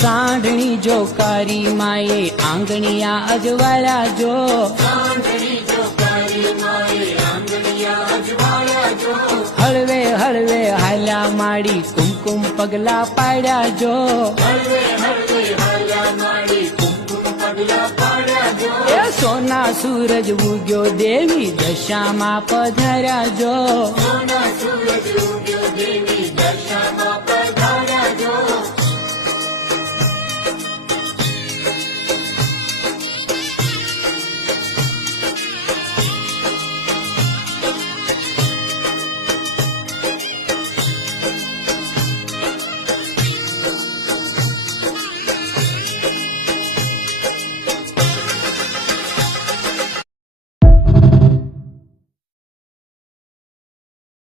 સાંઢણી જો કરી માએ આંગણિયા અજવાળા જો હળવે હળવે હાલ્યા માડી કુમકુમ પગલા પાડ્યા જો એ સોના સૂરજ ઉગ્યો દેવી દશામાં પધર્યા જો